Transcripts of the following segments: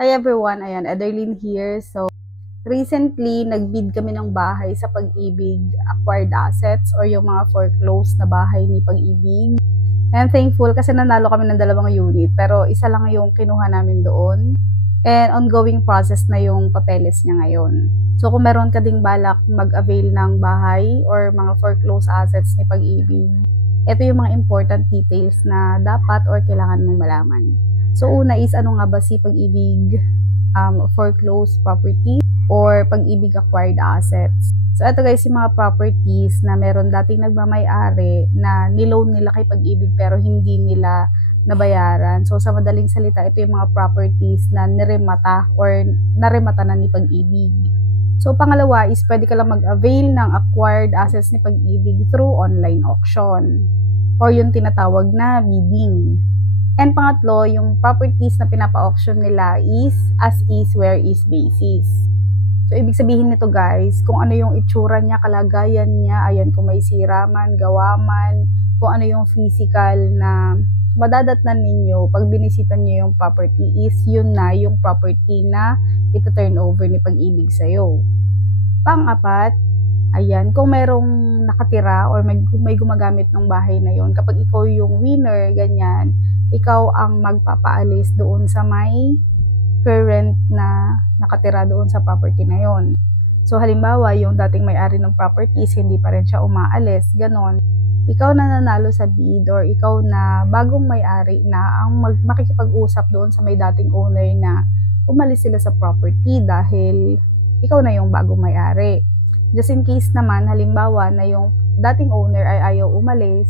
Hi everyone, ayan, Adeline here. So, recently, nag-bid kami ng bahay sa Pag-ibig Acquired Assets or yung mga foreclosed na bahay ni Pag-ibig. And thankful kasi nanalo kami ng 2 unit pero isa lang yung kinuha namin doon. And ongoing process na yung papeles niya ngayon. So, kung meron ka ding balak mag-avail ng bahay or mga foreclosed assets ni Pag-ibig, ito yung mga important details na dapat or kailangan mong malaman. So, una is ano nga ba si Pag-ibig foreclosed property or Pag-ibig acquired assets. So, ito guys, yung mga properties na meron dating nagmamay-ari na niloan nila kay Pag-ibig pero hindi nila nabayaran. So, sa madaling salita, ito yung mga properties na niremata or naremata na ni Pag-ibig. So, pangalawa is pwede ka lang mag-avail ng acquired assets ni Pag-ibig through online auction or yung tinatawag na bidding. And pangatlo, yung properties na pinapa-auction nila is as is, where is basis. So, ibig sabihin nito guys, kung ano yung itsura niya, kalagayan niya, ayan, kung may siraman, gawaman, kung ano yung physical na madadatnan ninyo pag binisita niyo yung property is yun na yung property na ito-turn over ni Pag-ibig sa'yo. Pang-apat, ayan, kung merong nakatira or may gumagamit ng bahay na yon, kapag ikaw yung winner, ganyan, ikaw ang magpapaalis doon sa may current na nakatira doon sa property na yon. So, halimbawa, yung dating may-ari ng properties, hindi pa rin siya umaalis, ganon. Ikaw na nanalo sa bid or ikaw na bagong may-ari na ang makikipag-usap doon sa may dating owner na umalis sila sa property dahil ikaw na yung bagong may-ari. Just in case naman, halimbawa na yung dating owner ay ayaw umalis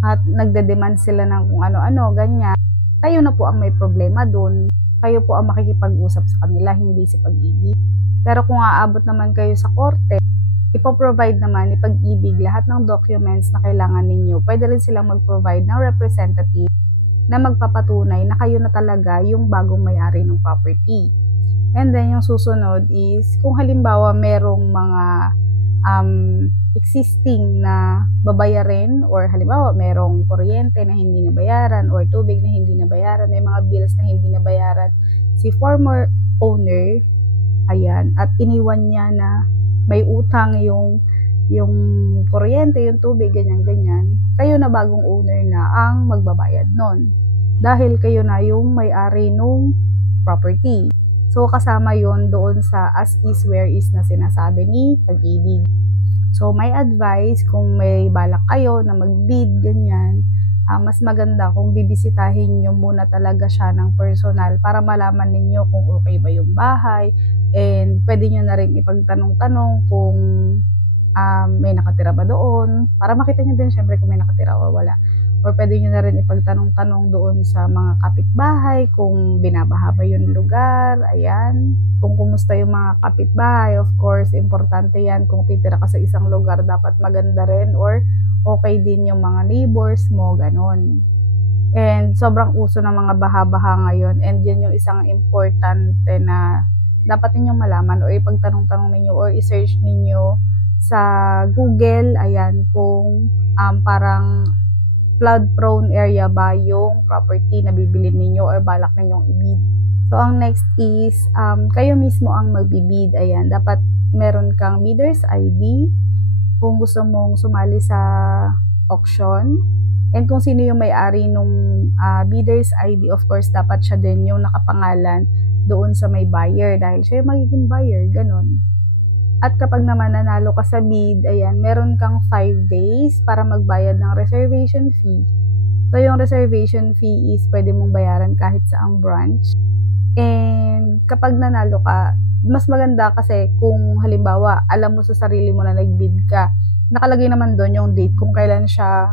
at nagde-demand sila ng kung ano-ano, ganyan, kayo na po ang may problema doon. Kayo po ang makikipag-usap sa kanila, hindi si Pag-ibig. Pero kung aabot naman kayo sa korte, ipoprovide naman ni Pag-ibig lahat ng documents na kailangan ninyo. Pwede rin silang mag-provide ng representative na magpapatunay na kayo na talaga yung bagong may-ari ng property. And then, yung susunod is, kung halimbawa merong mga existing na babayarin or halimbawa merong kuryente na hindi nabayaran or tubig na hindi nabayaran, may mga bills na hindi nabayaran si former owner, ayan, at iniwan niya na may utang yung kuryente, yung tubig, ganyan-ganyan, kayo na bagong owner na ang magbabayad nun dahil kayo na yung may-ari nung property. So, kasama yon doon sa as is, where is na sinasabi ni Pag-ibig. So, may advice kung may balak kayo na mag-bid, ganyan, mas maganda kung bibisitahin nyo muna talaga siya ng personal para malaman ninyo kung okay ba yung bahay, and pwede nyo na rin ipagtanong-tanong kung may nakatira ba doon, para makita nyo din syempre kung may nakatira o wala. Or pwede nyo na rin ipagtanong-tanong doon sa mga kapitbahay kung binabaha ba yung lugar, ayan. Kung kumusta yung mga kapitbahay, of course, importante yan. Kung titira ka sa isang lugar, dapat maganda rin or okay din yung mga neighbors mo, ganon. And sobrang uso ng mga baha-baha ngayon, and yan yung isang importante na dapat ninyong malaman or ipagtanong-tanong ninyo or i-search ninyo sa Google, ayan, kung parang flood-prone area ba yung property na bibili ninyo or balak ninyong i-bid. So, ang next is, kayo mismo ang magbibid. Ayan, dapat meron kang bidder's ID kung gusto mong sumali sa auction. And kung sino yung may-ari nung bidder's ID, of course, dapat siya din yung nakapangalan doon sa may buyer dahil siya yung magiging buyer, ganon. At kapag naman nanalo ka sa bid, ayan, meron kang 5 days para magbayad ng reservation fee. So, yung reservation fee is pwede mong bayaran kahit saang branch. And kapag nanalo ka, mas maganda kasi kung halimbawa, alam mo sa sarili mo na nag-bid ka, nakalagay naman doon yung date kung kailan siya,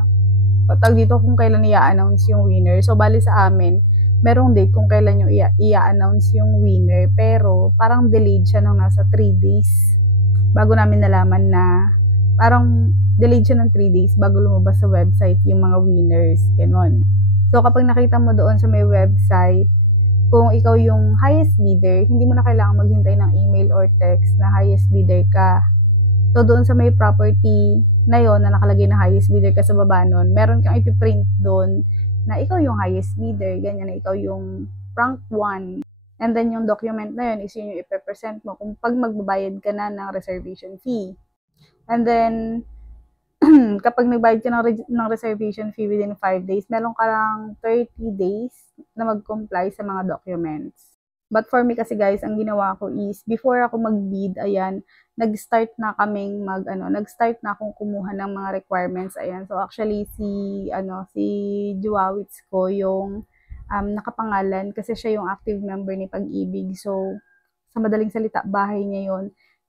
kung kailan i-announce yung winner. So, bali sa amin, merong date kung kailan yung i-announce yung winner, pero parang delayed siya nung nasa 3 days. Bago namin nalaman na parang delayed siya ng 3 days bago lumabas sa website yung mga winners, ganon. So, kapag nakita mo doon sa may website, kung ikaw yung highest bidder, hindi mo na kailangan maghintay ng email or text na highest bidder ka. So, doon sa may property na yon na nakalagay na highest bidder ka sa baba nun, meron kang ipiprint doon na ikaw yung highest bidder, ganyan, na ikaw yung rank 1. And then yung document na yun is yun yung ipepresent mo kung pag magbabayad ka na ng reservation fee. And then, kapag nagbayad ka ng reservation fee within 5 days, meron ka lang 30 days na mag-comply sa mga documents. But for me kasi guys, ang ginawa ko is, before ako mag-bid, ayan, nag-start na akong kumuha ng mga requirements, ayan. So actually, si Juawits ko yung nakapangalan kasi siya yung active member ni Pag-ibig. So, sa madaling salita, bahay niya yon.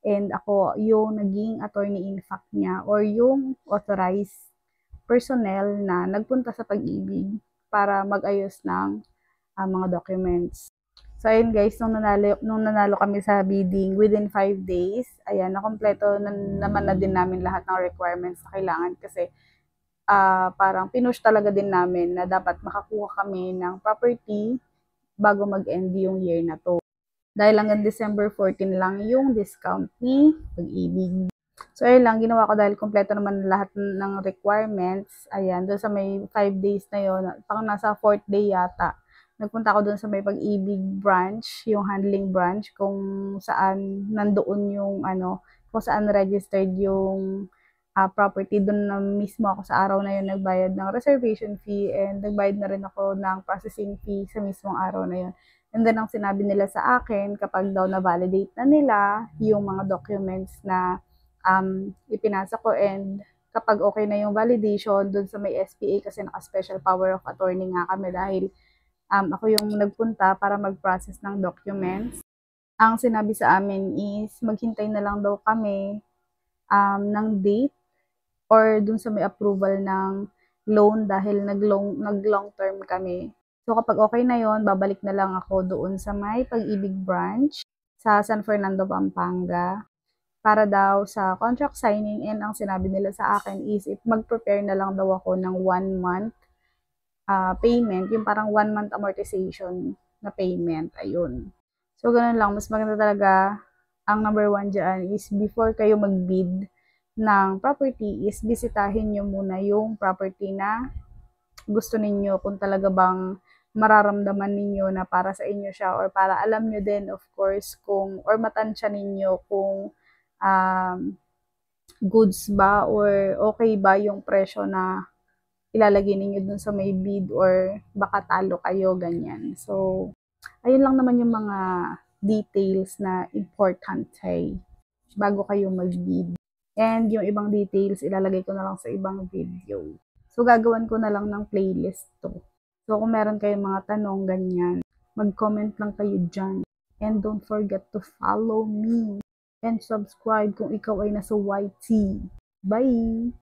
And ako yung naging attorney in fact niya or yung authorized personnel na nagpunta sa Pag-ibig para mag-ayos ng mga documents. So, ayun guys, nung nanalo kami sa bidding within 5 days, ayan, nakompleto naman na din namin lahat ng requirements na kailangan kasi parang pinush talaga din namin na dapat makakuha kami ng property bago mag-end yung year na to. Dahil hanggang December 14 lang yung discount ni Pag-ibig. So, ayun lang, ginawa ko dahil kompleto naman lahat ng requirements. Ayan, doon sa may 5 days na yon, parang nasa 4th day yata. Nagpunta ako doon sa may Pag-ibig branch, yung handling branch, kung saan nandoon yung kung saan registered yung property. Doon na mismo ako sa araw na yun nagbayad ng reservation fee and nagbayad na rin ako ng processing fee sa mismong araw na yun. And then, ang sinabi nila sa akin, kapag daw na-validate na nila yung mga documents na ipinasa ko and kapag okay na yung validation dun sa may SPA kasi naka-special power of attorney nga kami dahil ako yung nagpunta para mag-process ng documents. Ang sinabi sa amin is maghintay na lang daw kami ng date or dun sa may approval ng loan dahil nag-long term kami. So, kapag okay na yon, babalik na lang ako doon sa may Pag-ibig branch sa San Fernando, Pampanga para daw sa contract signing, and ang sinabi nila sa akin is mag-prepare na lang daw ako ng 1 month payment, yung parang 1 month amortization na payment, ayun. So, ganun lang, mas maganda talaga, ang number 1 dyan is before kayo mag-bid ng property is bisitahin nyo muna yung property na gusto ninyo, kung talaga bang mararamdaman ninyo na para sa inyo siya or para alam nyo din of course kung or matansya ninyo kung goods ba or okay ba yung presyo na ilalagay ninyo dun sa may bid or baka talo kayo, ganyan. So, ayun lang naman yung mga details na importante bago kayo mag-bid. And yung ibang details, ilalagay ko na lang sa ibang video. So, gagawan ko na lang ng playlist to. So, kung meron kayong mga tanong, ganyan, mag-comment lang kayo dyan. And don't forget to follow me and subscribe kung ikaw ay nasa YT. Bye!